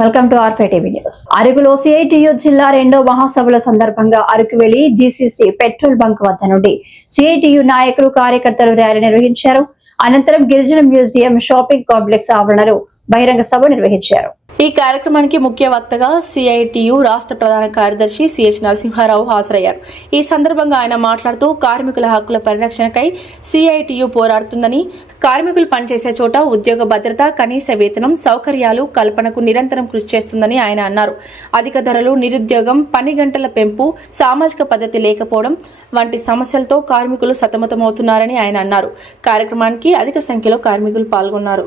Welcome to RPTV news. అరకులో CITU జిల్లా 2వ మహాసభల సందర్భంగా అరకు వెళ్లి జీసీసీ పెట్రోల్ బంక్ వద్ద నుండి సిఐటియు నాయకులు కార్యకర్తలు ర్యాలీ నిర్వహించారు. అనంతరం గిరిజన మ్యూజియం షాపింగ్ కాంప్లెక్స్ ఆవరణలో బహిరంగ సభ నిర్వహించారు. ఈ కార్యక్రమానికి ముఖ్య వక్తగా సిఐటియు రాష్ట్ర ప్రధాన కార్యదర్శి సిహెచ్ నరసింహారావు హాజరయ్యారు. ఈ సందర్భంగా ఆయన మాట్లాడుతూ కార్మికుల హక్కుల పరిరక్షణకై సిఐటియు పోరాడుతుందని, కార్మికులు పనిచేసే చోట ఉద్యోగ భద్రత, కనీస వేతనం, సౌకర్యాలు కల్పనకు నిరంతరం కృషి చేస్తుందని ఆయన అన్నారు. అధిక ధరలు, నిరుద్యోగం, పని గంటల పెంపు, సామాజిక పద్ధతి లేకపోవడం వంటి సమస్యలతో కార్మికులు సతమతమవుతున్నారని ఆయన అన్నారు. కార్యక్రమానికి అధిక సంఖ్యలో కార్మికులు పాల్గొన్నారు.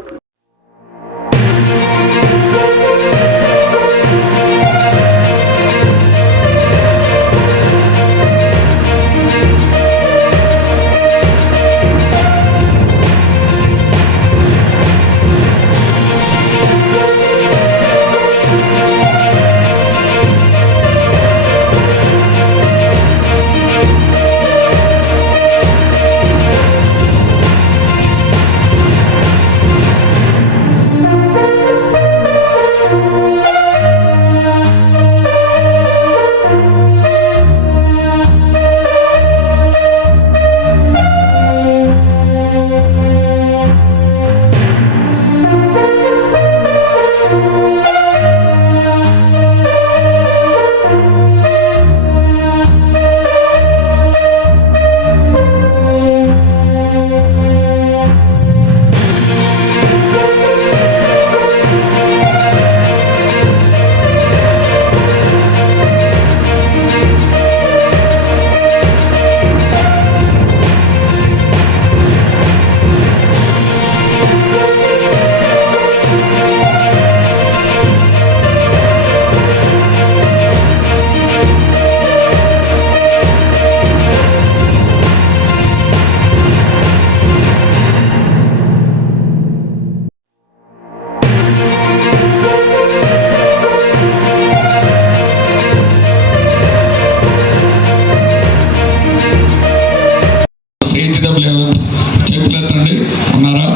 చేతులెత్తండి. ఉన్నారా?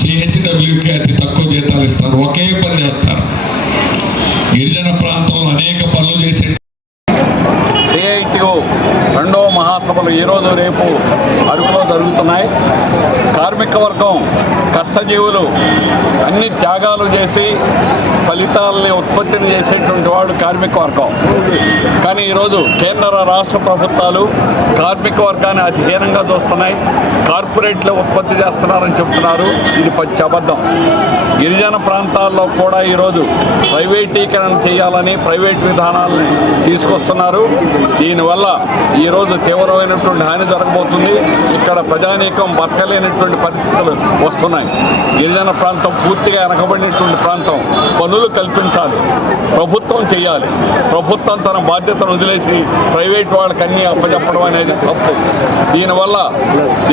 సిహెచ్డబ్ల్యూకి అతి తక్కువ జీతాలు ఇస్తారు, ఒకే పని చేస్తారు. గిరిజన ప్రాంతంలో అనేక పనులు చేసే సిఐటియు 2వ మహాసభలు ఈరోజు రేపు అరకులో జరుగుతున్నాయి. కార్మిక వర్గం, కష్టజీవులు అన్ని త్యాగాలు చేసి ఫలితాలని ఉత్పత్తిని చేసేటువంటి వాడు కార్మిక వర్గం. కానీ ఈరోజు కేంద్ర రాష్ట్ర ప్రభుత్వాలు కార్మిక వర్గాన్ని అతి హీనంగా చూస్తున్నాయి. కార్పొరేట్లు ఉత్పత్తి చేస్తున్నారని చెప్తున్నారు. ఇది పచ్చి అబద్ధం. గిరిజన ప్రాంతాల్లో కూడా ఈరోజు ప్రైవేటీకరణ చేయాలని ప్రైవేట్ విధానాలను తీసుకొస్తున్నారు. దీనివల్ల ఈరోజు తీవ్రమైనటువంటి హాని జరగబోతుంది. ఇక్కడ ప్రజానీకం బతకలేనటువంటి పరిస్థితులు వస్తున్నాయి. గిరిజన ప్రాంతం పూర్తిగా వెనకబడినటువంటి ప్రాంతం. పనులు కల్పించాలి, ప్రభుత్వం చేయాలి. ప్రభుత్వం తన బాధ్యతను వదిలేసి ప్రైవేట్ వాళ్ళకి అన్నీ అప్పచెప్పడం అనేది తప్పు. దీనివల్ల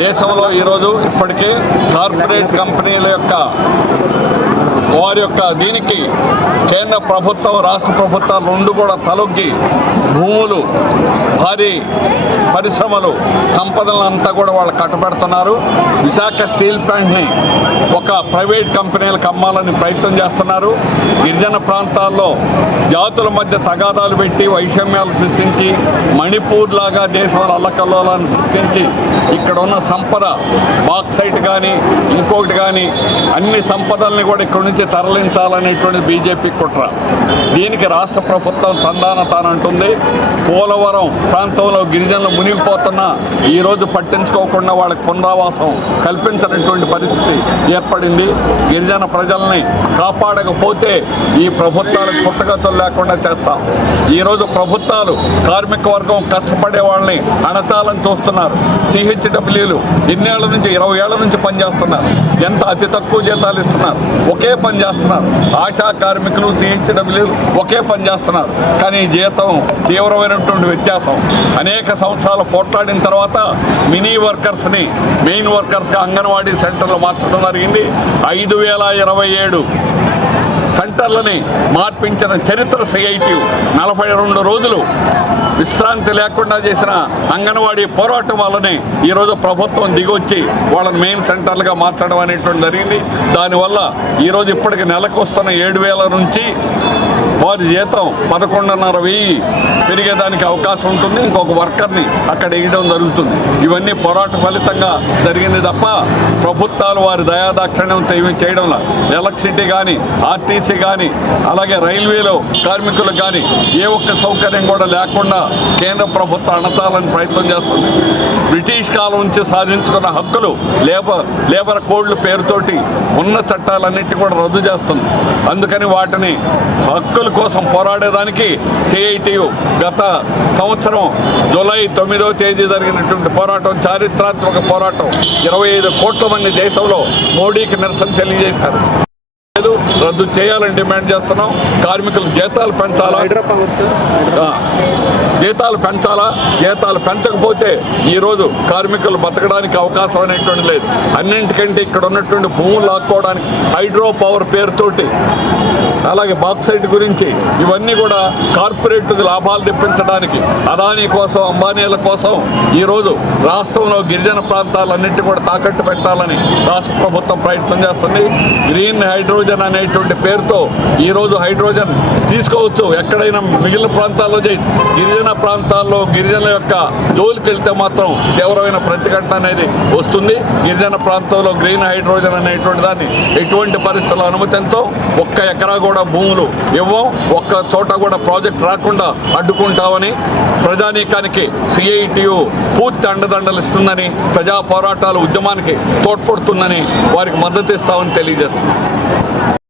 దేశంలో ఈరోజు ఇప్పటికే కార్పొరేట్ కంపెనీల వారి యొక్క దీనికి కేంద్ర ప్రభుత్వం, రాష్ట్ర ప్రభుత్వాలు రెండు కూడా తలొగ్గి భూములు, భారీ పరిశ్రమలు, సంపదలంతా కూడా వాళ్ళు కట్టబెడుతున్నారు. విశాఖ స్టీల్ ప్లాంట్ని ఒక ప్రైవేట్ కంపెనీలకు అమ్మాలని ప్రయత్నం చేస్తున్నారు. గిరిజన ప్రాంతాల్లో జాతుల మధ్య తగాదాలు పెట్టి వైషమ్యాలు సృష్టించి మణిపూర్ లాగా దేశంలో అల్లకల్లోలాన్ని సృష్టించి ఇక్కడ ఉన్న సంపద, బాక్సైట్ కానీ ఇంకొకటి కానీ అన్ని సంపదల్ని కూడా ఇక్కడ నుంచి తరలించాలనేటువంటి బీజేపీ కుట్ర. దీనికి రాష్ట్ర ప్రభుత్వం తందానతానంటుంది. పోలవరం ప్రాంతంలో గిరిజనులు మునిగిపోతున్నా ఈరోజు పట్టించుకోకుండా వాళ్ళకి పునరావాసం కల్పించినటువంటి పరిస్థితి ఏర్పడింది. గిరిజన ప్రజల్ని కాపాడకపోతే ఈ ప్రభుత్వాలకు పుట్టగతులు లేకుండా చేస్తాం. ఈరోజు ప్రభుత్వాలు కార్మిక వర్గం కష్టపడే వాళ్ళని అణచాలని చూస్తున్నారు. సిహెచ్డబ్ల్యూలు ఎన్నేళ్ల నుంచి 20 ఏళ్ల నుంచి పనిచేస్తున్నారు. ఎంత అతి తక్కువ జీతాలు ఇస్తున్నారు, ఒకే పని చేస్తున్నారు. ఆశా కార్మికులు, సిహెచ్డబ్ల్యూలు ఒకే పని చేస్తున్నారు. కానీ జీతం తీవ్రమైనటువంటి వ్యత్యాసం. అనేక సంవత్సరాలు పోట్లాడిన తర్వాత మినీ వర్కర్స్ని మెయిన్ వర్కర్స్గా అంగన్వాడీ సెంటర్లు మార్చడం జరిగింది. 5027 సెంటర్లని మార్పించిన చరిత్ర సిఐటియు. 42 రోజులు విశ్రాంతి లేకుండా చేసిన అంగన్వాడీ పోరాటం వల్లనే ఈరోజు ప్రభుత్వం దిగొచ్చి వాళ్ళని మెయిన్ సెంటర్లుగా మార్చడం అనేటువంటి జరిగింది. దానివల్ల ఈరోజు ఇప్పటికి నెలకు వస్తున్న 7,000 నుంచి వారి జీతం 11,500 పెరిగేదానికి అవకాశం ఉంటుంది. ఇంకొక వర్కర్ని అక్కడ వేయడం జరుగుతుంది. ఇవన్నీ పోరాట ఫలితంగా జరిగింది తప్ప ప్రభుత్వాలు వారి దయాదాక్షిణ్యంతో ఏమీ చేయడంలా. ఎలక్ట్రిసిటీ కానీ, ఆర్టీసీ కానీ, అలాగే రైల్వేలో కార్మికులకు కానీ ఏ ఒక్క సౌకర్యం కూడా లేకుండా కేంద్ర ప్రభుత్వం అణచాలని ప్రయత్నం చేస్తుంది. బ్రిటిష్ కాలం నుంచి సాధించుకున్న హక్కులు లేబర్ కోడ్ల పేరుతోటి ఉన్న చట్టాలన్నింటినీ కూడా రద్దు చేస్తుంది. అందుకని వాటిని హక్కుల కోసం పోరాడేదానికి సిఐటియు గత సంవత్సరం జూలై 9వ తేదీ జరిగినటువంటి పోరాటం చారిత్రాత్మక పోరాటం. 25 కోట్ల మంది దేశంలో మోడీకి నిరసన తెలియజేశారు. రద్దు చేయాలని డిమాండ్ చేస్తున్నాం. కార్మికులు జీతాలు పెంచాలా, జీతాలు పెంచకపోతే ఈరోజు కార్మికులు బతకడానికి అవకాశం అనేటువంటి లేదు. అన్నింటికంటే ఇక్కడ ఉన్నటువంటి భూములు లాక్కోవడానికి హైడ్రో పవర్ పేరుతోటి, అలాగే బాక్సైట్ గురించి ఇవన్నీ కూడా కార్పొరేట్ లాభాలు తెప్పించడానికి అదానీ కోసం, అంబానీల కోసం ఈరోజు రాష్ట్రంలో గిరిజన ప్రాంతాలన్నింటి కూడా తాకట్టు పెట్టాలని రాష్ట్ర ప్రభుత్వం ప్రయత్నం చేస్తుంది. గ్రీన్ హైడ్రోజన్ అనేటువంటి పేరుతో ఈరోజు హైడ్రోజన్ తీసుకోవచ్చు ఎక్కడైనా మిగిలిన ప్రాంతాల్లో చేయొచ్చు. గిరిజన ప్రాంతాల్లో గిరిజనుల యొక్క జోలికి వెళ్తే మాత్రం తీవ్రమైన ప్రతిఘటన అనేది వస్తుంది. గిరిజన ప్రాంతంలో గ్రీన్ హైడ్రోజన్ అనేటువంటి దాన్ని ఎటువంటి పరిస్థితుల్లో అనుమతించం. 1 ఎకరా కూడా భూములు ఇవ్వం. ఒక్క చోట కూడా ప్రాజెక్ట్ రాకుండా అడ్డుకుంటామని ప్రజానీకానికి సిఐటియు పూర్తి అండదండలు ఇస్తుందని, ప్రజా పోరాటాల ఉద్యమానికి తోడ్పడుతుందని వారికి మద్దతు ఇస్తామని తెలియజేస్తుంది.